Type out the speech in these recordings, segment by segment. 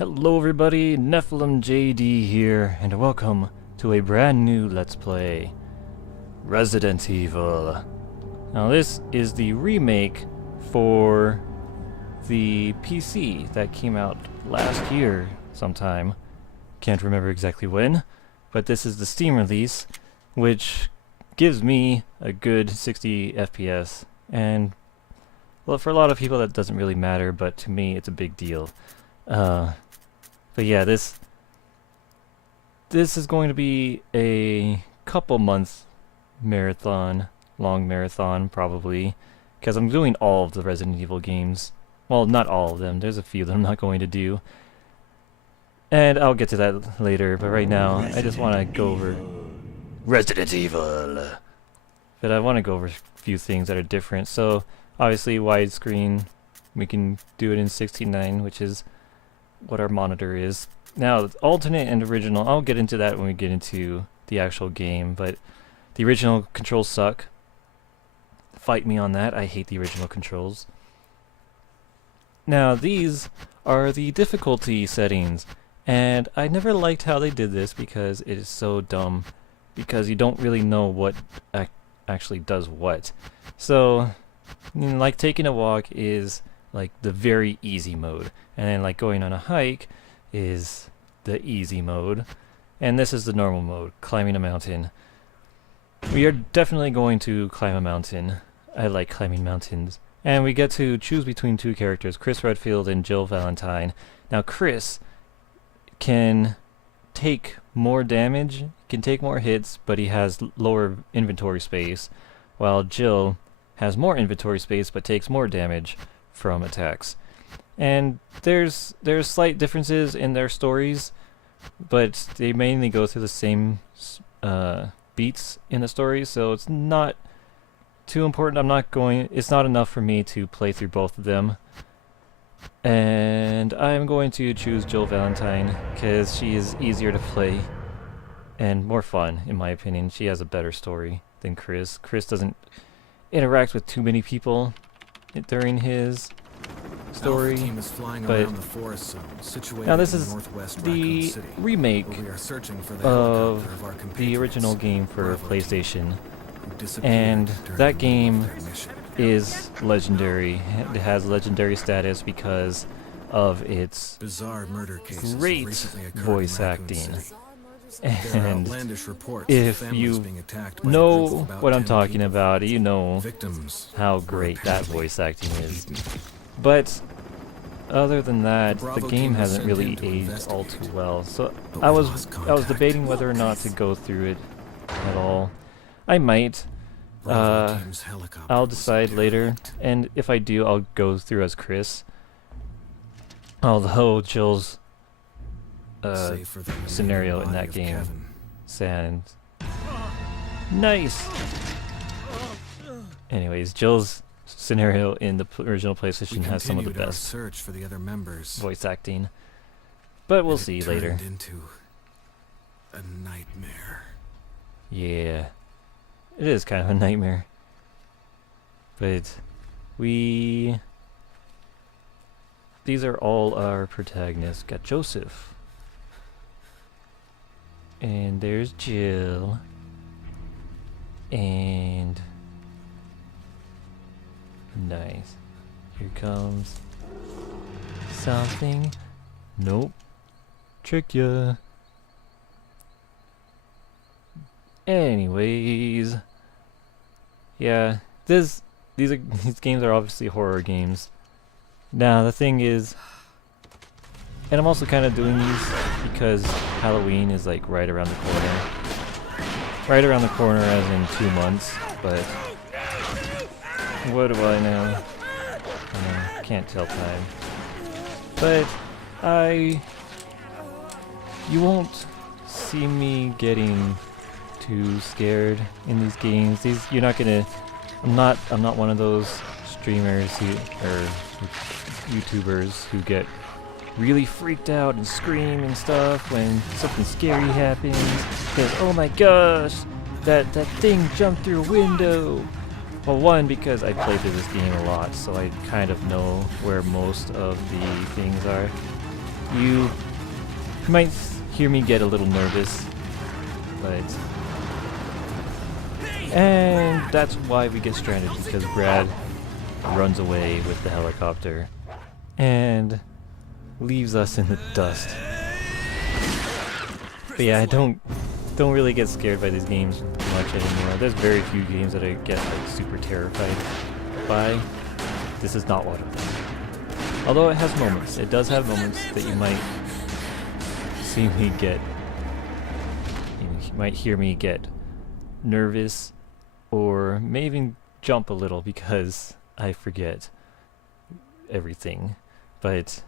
Hello everybody, NephilimJD here, and welcome to a brand new Let's Play, Resident Evil. Now this is the remake for the PC that came out last year sometime. Can't remember exactly when, but this is the Steam release, which gives me a good 60 FPS, and well, for a lot of people that doesn't really matter, but to me it's a big deal. But yeah, this is going to be a couple months marathon, long marathon probably, because I'm doing all of the Resident Evil games. Well, not all of them, there's a few that I'm not going to do. And I'll get to that later, but right now I just want to go over Resident Evil. But I want to go over a few things that are different. So obviously widescreen, we can do it in 69, which is what our monitor is. Now, alternate and original, I'll get into that when we get into the actual game, but the original controls suck. Fight me on that, I hate the original controls. Now, these are the difficulty settings, and I never liked how they did this because it is so dumb, because you don't really know what actually does what. So, like taking a walk is like the very easy mode, and then like going on a hike is the easy mode, and this is the normal mode, climbing a mountain. We are definitely going to climb a mountain. I like climbing mountains. And we get to choose between two characters, Chris Redfield and Jill Valentine. Now Chris can take more damage, can take more hits, but he has lower inventory space, while Jill has more inventory space but takes more damage from attacks. And there's slight differences in their stories, but they mainly go through the same beats in the story, so it's not too important. It's not enough for me to play through both of them. And I'm going to choose Jill Valentine because she is easier to play and more fun, in my opinion. She has a better story than Chris. Chris doesn't interact with too many people during his story, but now this is the remake of the original game for PlayStation, and that game is legendary. It has legendary status because of its great voice acting. And if you know what I'm talking about, you know how great that voice acting is. But other than that, the game hasn't really aged all too well. So I was debating whether or not to go through it at all. I might. I'll decide later, and if I do, I'll go through as Chris. Although Jill's scenario in that game sounds nice. Anyways, Jill's scenario in the original PlayStation has some of the best voice acting, but we'll see later. Into a nightmare. Yeah, it is kind of a nightmare, but these are all our protagonists. Got Joseph. And there's Jill. And nice. Here comes something. Nope. Tricked ya. Anyways. Yeah, these games are obviously horror games. Now the thing is, and I'm also kind of doing these because Halloween is like right around the corner. Right around the corner as in 2 months, but what do I know? Can't tell time. But you won't see me getting too scared in these games. You're not gonna. I'm not one of those streamers or YouTubers who get really freaked out and scream and stuff when something scary happens. Because oh my gosh, that thing jumped through a window. Well, one, because I played through this game a lot, so I kind of know where most of the things are. You might hear me get a little nervous, but... And that's why we get stranded, because Brad runs away with the helicopter and leaves us in the dust. But yeah, I don't really get scared by these games much anymore. There's very few games that I get like super terrified by. This is not one of them. Although it has moments. It does have moments that you might see me get, you might hear me get nervous or may even jump a little because I forget everything. But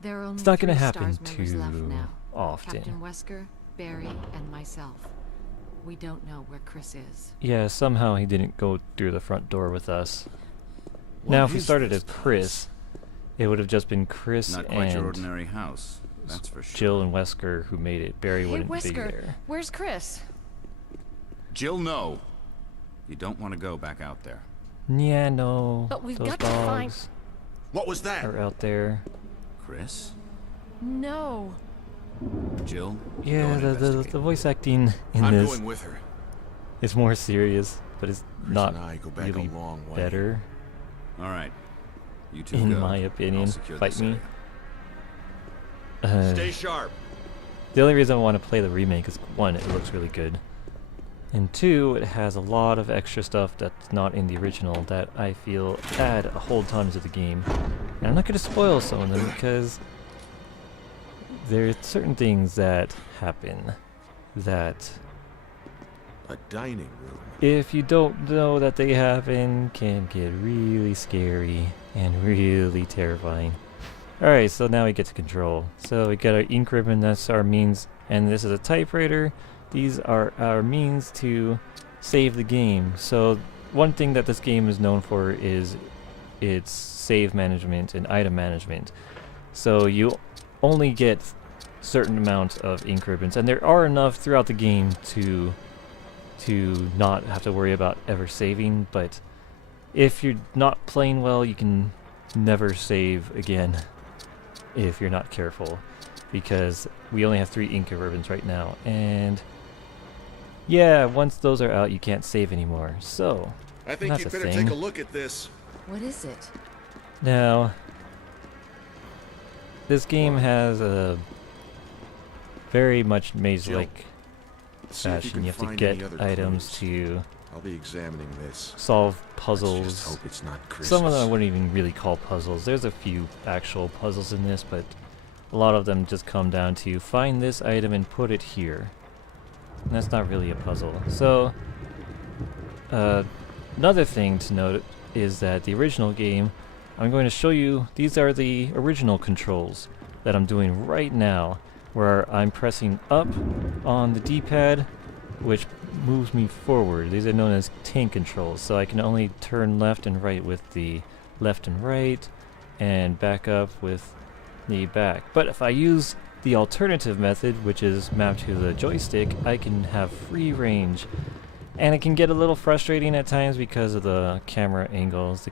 There are only it's not going to 3 happen STARS members left too now. often. Captain Wesker, Barry, and myself. We don't know where Chris is. Yeah, somehow he didn't go through the front door with us. Now, if we started as Chris, it would have just been Chris Not quite your and ordinary house, that's for sure. Jill and Wesker who made it. Barry Hey, wouldn't be Wesker, there. where's Chris? Jill, no. You don't want to go back out there. Yeah, no. But we've Those got to find- dogs What was that? are out there. Chris? No. Jill? Go Yeah, and the investigate. voice acting in I'm this going with her. is more serious, but it's Chris not and I go back really a long way. better, All right. You two in go. my I'll opinion. secure Fight this me. area. Stay sharp. The only reason I want to play the remake is 1, it looks really good, and 2, it has a lot of extra stuff that's not in the original that I feel add a whole ton to the game. And I'm not going to spoil some of them because there are certain things that happen that, A dining room. if you don't know that they happen, can get really scary and really terrifying. Alright, so now we get to control. So we got our ink ribbon, that's our means, and this is a typewriter. These are our means to save the game. So one thing that this game is known for is its save management and item management. So you only get certain amount of ink ribbons, and there are enough throughout the game to not have to worry about ever saving, but if you're not playing well, you can never save again if you're not careful, because we only have 3 ink ribbons right now, and yeah, once those are out you can't save anymore. So I think That's you'd a better thing. take a look at this. What is it? now this game has a very much maze-like See if you fashion. can You have to find get any other items clues. to I'll be examining this. solve Let's just puzzles. hope it's not Christmas. Some of them I wouldn't even really call puzzles. There's a few actual puzzles in this, but a lot of them just come down to find this item and put it here. And that's not really a puzzle. So, another thing to note is that the original game, I'm going to show you, these are the original controls that I'm doing right now, where I'm pressing up on the D-pad, which moves me forward. These are known as tank controls, so I can only turn left and right with the left and right, and back up with the back. But if I use the alternative method, which is mapped to the joystick, I can have free range. And it can get a little frustrating at times because of the camera angles.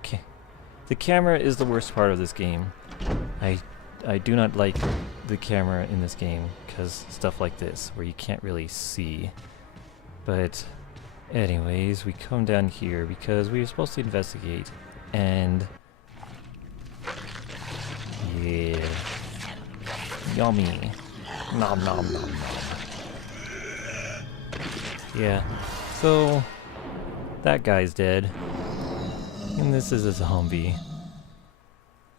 The camera is the worst part of this game. I do not like the camera in this game because stuff like this, where you can't really see. But anyways, we come down here because we were supposed to investigate, and yeah, yummy, nom nom nom nom. Yeah, so that guy's dead, and this is a zombie.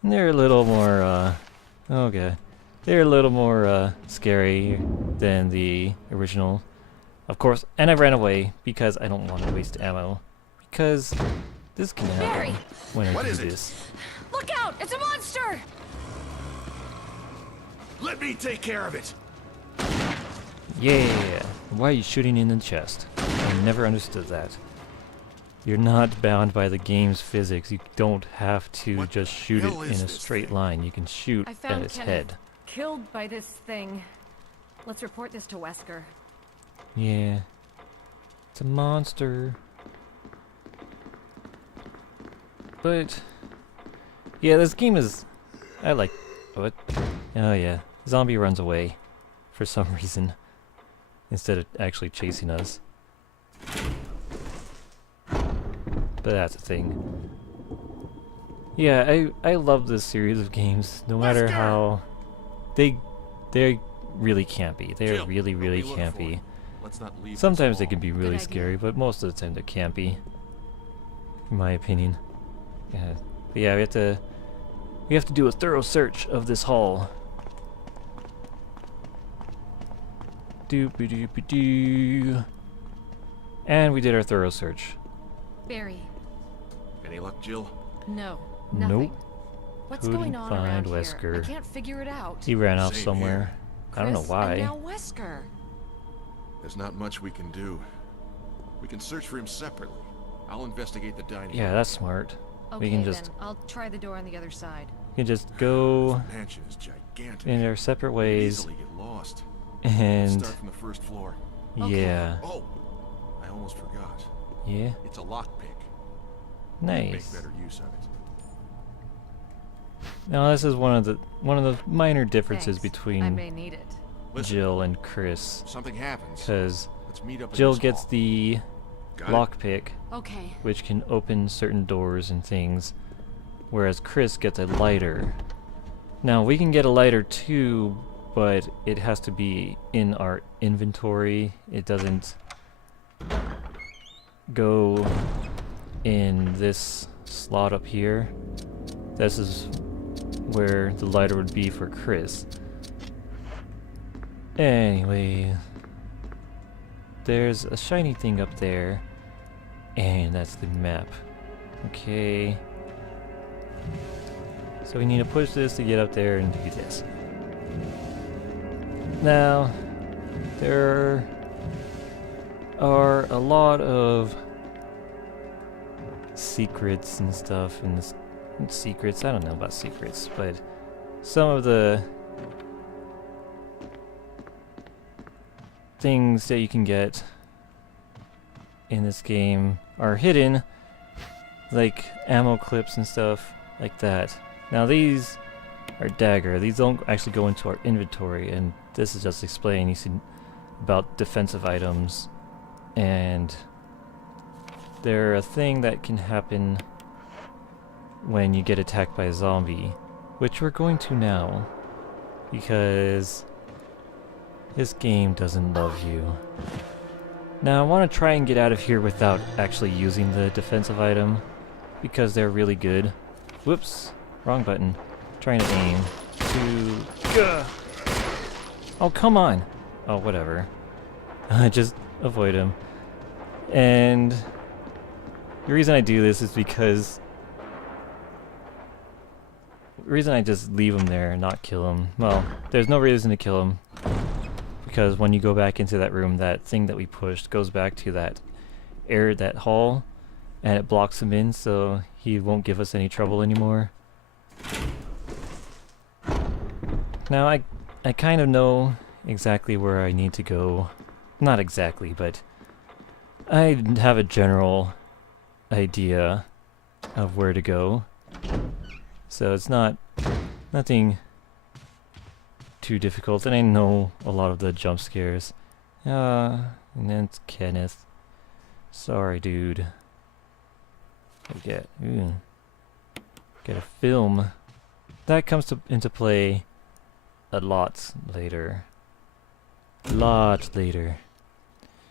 And they're a little more, okay, they're a little more scary than the original. Of course, and I ran away because I don't want to waste ammo. Because this can happen Barry! when I What do is it? this. Look out! It's a monster! Let me take care of it. Yeah! Why are you shooting in the chest? I never understood that. You're not bound by the game's physics. You don't have to What just the shoot it hell in is a this straight thing? line. You can shoot I at found its Kenneth head. killed by this thing. Let's report this to Wesker. Yeah. It's a monster. But yeah, this game is, I like, what? Oh yeah. Zombie runs away for some reason instead of actually chasing us. But that's a thing. Yeah, I love this series of games, no matter how they really campy. They're Jill, really what we look for. campy. Let's not leave Sometimes this they can be really Good idea. scary, but most of the time they're campy, in my opinion. Yeah, but yeah, we have to do a thorough search of this hall. Doop-a-doop-a-doo. And we did our thorough search. Barry. Any luck, Jill? No. Nope. Nothing. What's Couldn't going on find around Wesker. here? I can't figure it out. He ran off Same somewhere. I don't know Chris, why. And now Wesker. There's not much we can do. We can search for him separately. I'll investigate the dining Yeah, room. that's smart. Okay, We can just then I'll try the door on the other side. go The mansion is gigantic. in our separate We could ways, easily get lost. and Start from the first floor. Okay. yeah, Oh, I almost forgot. yeah, It's a lockpick. nice. Make better use of it. Now this is one of the minor differences Thanks. I between may need it. Listen, Jill and Chris, if something happens, because let's meet up in Jill this gets hall. the Got it? lockpick, Okay. which can open certain doors and things, whereas Chris gets a lighter. Now we can get a lighter too, but it has to be in our inventory. It doesn't go in this slot up here. This is where the lighter would be for Chris. Anyway, there's a shiny thing up there, and that's the map. Okay. So we need to push this to get up there and do this. Now, there are a lot of secrets and stuff in this. Secrets? I don't know about secrets, but some of the things that you can get in this game are hidden, like ammo clips and stuff like that. Now these are dagger. These don't actually go into our inventory, and this is just explaining about defensive items, and they're a thing that can happen when you get attacked by a zombie, which we're going to now, because this game doesn't love you. Now I want to try and get out of here without actually using the defensive item, because they're really good. Whoops, wrong button. Trying to aim to... Oh, come on! Oh, whatever. Just avoid him. And the reason I do this is because the reason I just leave him there and not kill him, well, there's no reason to kill him, because when you go back into that room, that thing that we pushed goes back to that hall, and it blocks him in, so he won't give us any trouble anymore. Now I kind of know exactly where I need to go. Not exactly, but I have a general idea of where to go. So it's nothing too difficult, and I know a lot of the jump scares. And then it's Kenneth. Sorry, dude. Get a film. That comes into play a lot later. Lot later.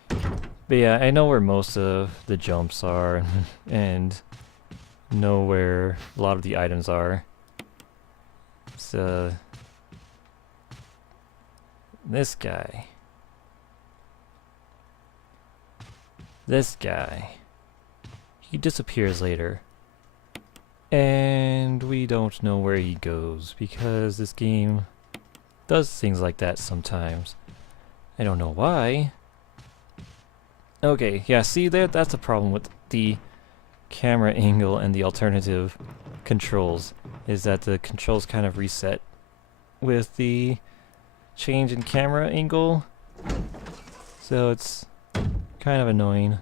But yeah, I know where most of the jumps are, and know where a lot of the items are. So this guy, he disappears later, and we don't know where he goes because this game does things like that sometimes. I don't know why. Okay, yeah, see there, that's the problem with the camera angle and the alternative controls, is that the controls kind of reset with the change in camera angle, so it's kind of annoying.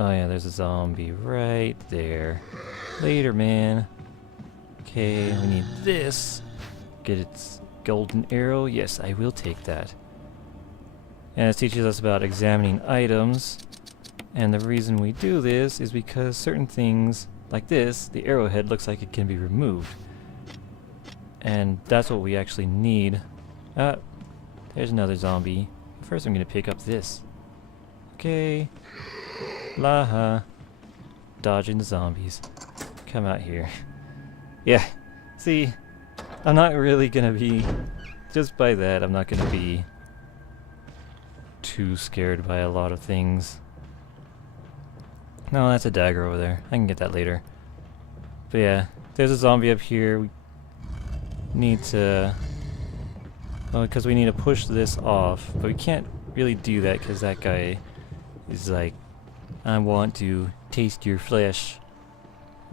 Oh yeah, there's a zombie right there. Later, man. Okay, we need this. Get its golden arrow. Yes, I will take that. And it teaches us about examining items. And the reason we do this is because certain things, like this, the arrowhead looks like it can be removed. And that's what we actually need. There's another zombie. First I'm gonna pick up this. Okay. Laha. Dodging the zombies. Come out here. Yeah. See, I'm not really gonna be... Just by that, I'm not gonna be too scared by a lot of things. No, that's a dagger over there. I can get that later. But yeah, there's a zombie up here. We need to... Well, because we need to push this off. But we can't really do that because that guy is like, I want to taste your flesh.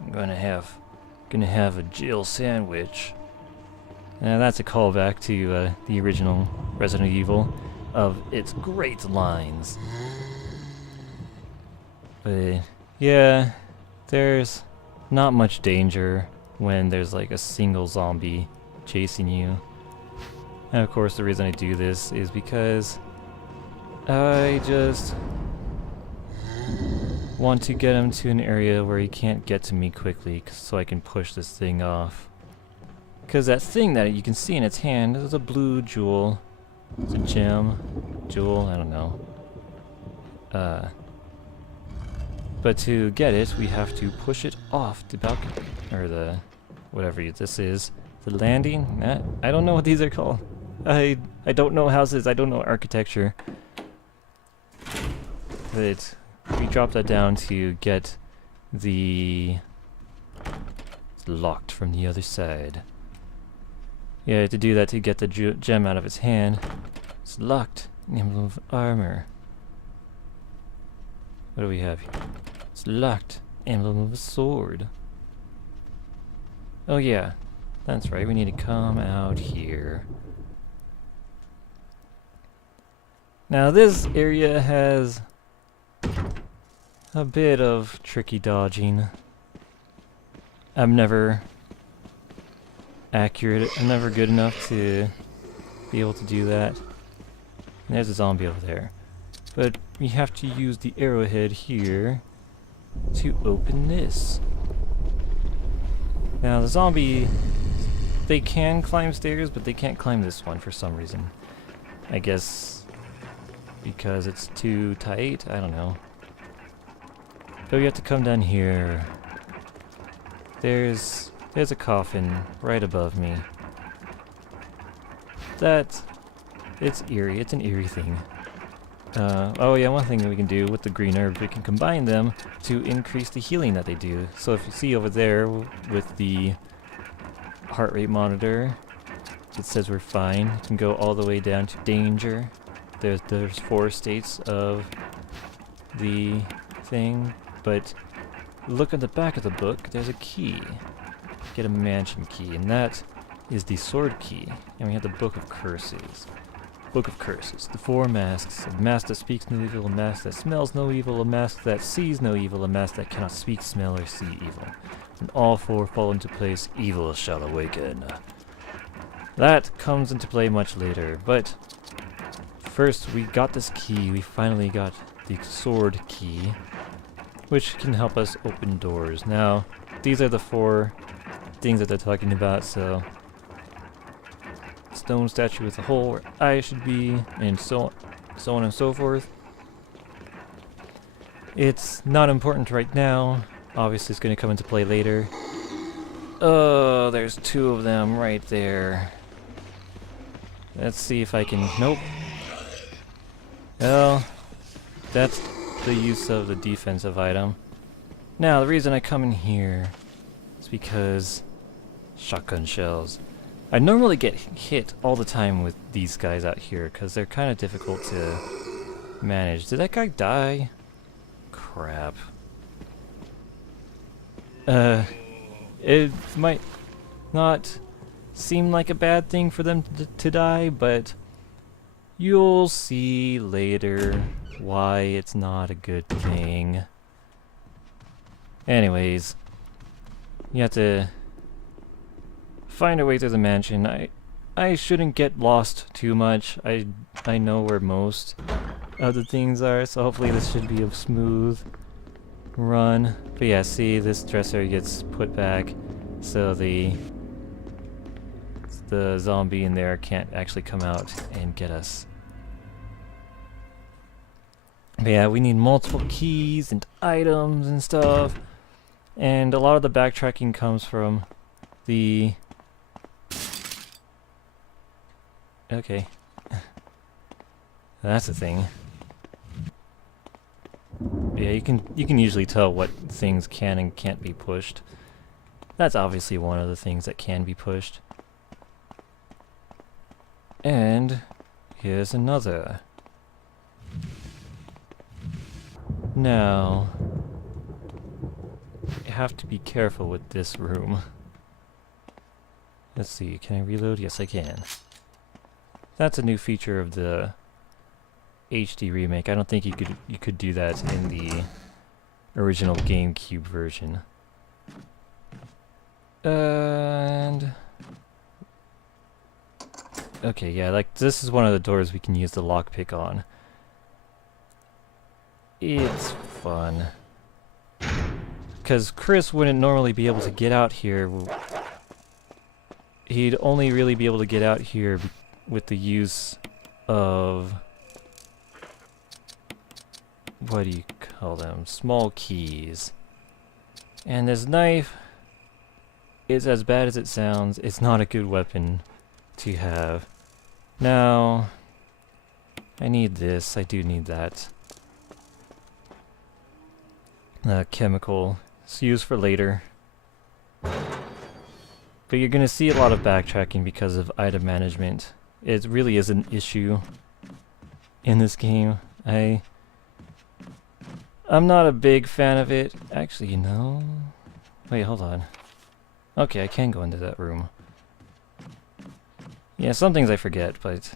I'm gonna have a Jill sandwich. And that's a callback to the original Resident Evil of its great lines. But yeah, there's not much danger when there's like a single zombie chasing you. And of course the reason I do this is because I just want to get him to an area where he can't get to me quickly so I can push this thing off. Because that thing that you can see in its hand is a blue jewel. It's a gem. Jewel, I don't know. But to get it, we have to push it off the balcony, or the, whatever this is. The landing? I don't know what these are called. I don't know houses, I don't know architecture. But we drop that down to get the... It's locked from the other side. Yeah, to do that to get the gem out of its hand. It's locked. Emblem of armor. What do we have here? It's locked. Emblem of a sword. Oh yeah, that's right. We need to come out here. Now this area has a bit of tricky dodging. I'm never accurate. I'm never good enough to be able to do that. And there's a zombie over there. But we have to use the arrowhead here to open this. Now the zombie, they can climb stairs, but they can't climb this one for some reason. I guess because it's too tight? I don't know. But we have to come down here. There's a coffin right above me. It's eerie. It's an eerie thing. Oh yeah, one thing that we can do with the green herbs, we can combine them to increase the healing that they do. So if you see over there with the heart rate monitor, it says we're fine. You can go all the way down to danger. There's 4 states of the thing, but look at the back of the book, there's a key. Get a mansion key, and that is the sword key. And we have the Book of Curses. Book of Curses. The 4 masks. A mask that speaks no evil, a mask that smells no evil, a mask that sees no evil, a mask that cannot speak, smell, or see evil. When all 4 fall into place, evil shall awaken. That comes into play much later, but first we got this key. We finally got the sword key, which can help us open doors. Now, these are the 4 things that they're talking about, so stone statue with a hole where I should be, and so on and so forth. It's not important right now. Obviously it's going to come into play later. Oh, there's 2 of them right there. Let's see if I can... Nope. Well, that's the use of the defensive item. Now, the reason I come in here is because shotgun shells. I normally get hit all the time with these guys out here because they're kind of difficult to manage. Did that guy die? Crap. It might not seem like a bad thing for them to die, but you'll see later why it's not a good thing. Anyways, you have to find our way through the mansion. I shouldn't get lost too much. I know where most of the things are, so hopefully this should be a smooth run. But yeah, see, this dresser gets put back, so the zombie in there can't actually come out and get us. But yeah, we need multiple keys and items and stuff, and a lot of the backtracking comes from the... Okay. That's the thing. Yeah, you can usually tell what things can and can't be pushed. That's obviously one of the things that can be pushed. And here's another. Now, you have to be careful with this room. Let's see, can I reload? Yes, I can. That's a new feature of the HD remake. I don't think you could do that in the original GameCube version. And okay, yeah, like this is one of the doors we can use the lockpick on. It's fun. Because Chris wouldn't normally be able to get out here. He'd only really be able to get out here with the use of... what do you call them? Small keys. And this knife is as bad as it sounds. It's not a good weapon to have. Now, I need this. I do need that. Chemical. It's used for later. But you're gonna see a lot of backtracking because of item management. It really is an issue in this game. I'm not a big fan of it. Actually, no. Wait, hold on. Okay, I can go into that room. Yeah, some things I forget, but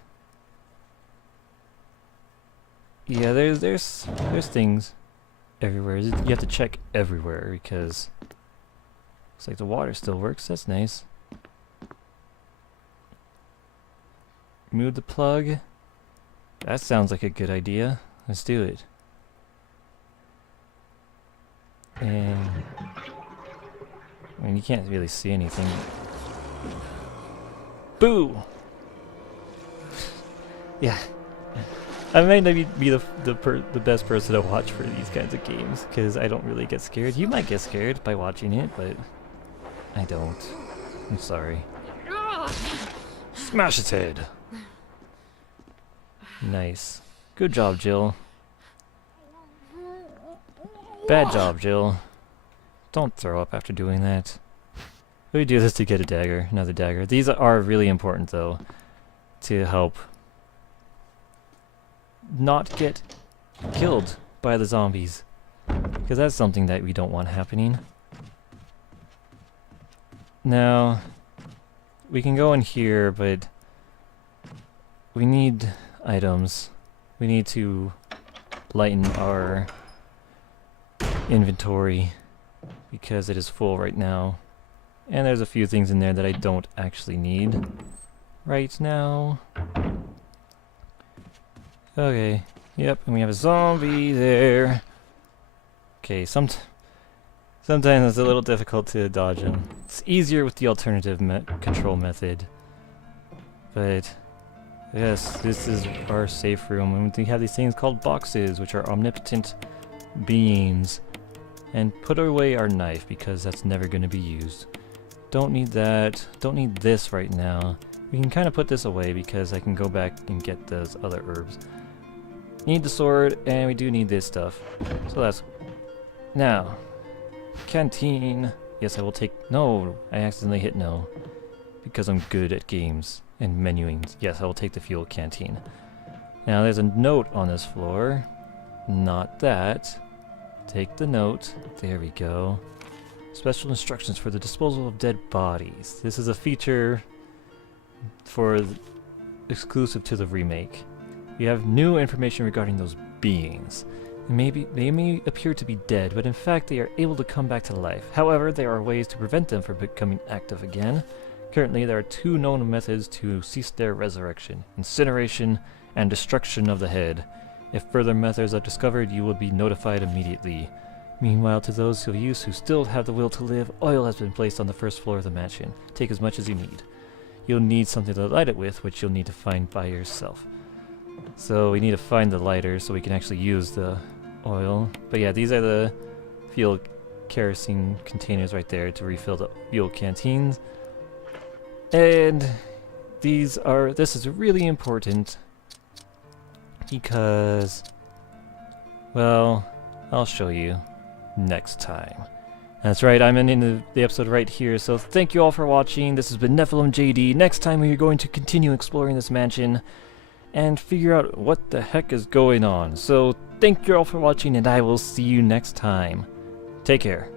yeah, there's things everywhere. You have to check everywhere because looks like the water still works. That's nice. Remove the plug. That sounds like a good idea. Let's do it. And I mean, you can't really see anything. Boo! Yeah. I might not be the best person to watch for these kinds of games, because I don't really get scared. You might get scared by watching it, but I don't. I'm sorry. Smash its head! Nice. Good job, Jill. Bad job, Jill. Don't throw up after doing that. We do this to get a dagger, another dagger. These are really important, though, to help not get killed by the zombies, because that's something that we don't want happening. Now, we can go in here, but we need items. We need to lighten our inventory because it is full right now. And there's a few things in there that I don't actually need right now. Okay, yep, and we have a zombie there. Okay, sometimes it's a little difficult to dodge him. It's easier with the alternative control method. But yes, this is our safe room, and we have these things called boxes, which are omnipotent beings. And put away our knife, because that's never going to be used. Don't need that. Don't need this right now. We can kind of put this away, because I can go back and get those other herbs. Need the sword, and we do need this stuff. So that's... Now, canteen. Yes, I will take... No, I accidentally hit no. Because I'm good at games and menuing. Yes, I will take the fuel canteen. Now, there's a note on this floor. Not that. Take the note. There we go. Special instructions for the disposal of dead bodies. This is a feature for exclusive to the remake. You have new information regarding those beings. They may appear to be dead, but in fact they are able to come back to life. However, there are ways to prevent them from becoming active again. Currently, there are 2 known methods to cease their resurrection: incineration and destruction of the head. If further methods are discovered, you will be notified immediately. Meanwhile, to those of you who still have the will to live, oil has been placed on the first floor of the mansion. Take as much as you need. You'll need something to light it with, which you'll need to find by yourself. So we need to find the lighter so we can actually use the oil. But yeah, these are the fuel kerosene containers right there to refill the fuel canteens. And this is really important because, well, I'll show you next time. That's right, I'm ending the episode right here, so thank you all for watching. This has been NephilimJD. Next time we are going to continue exploring this mansion and figure out what the heck is going on. So thank you all for watching, and I will see you next time. Take care.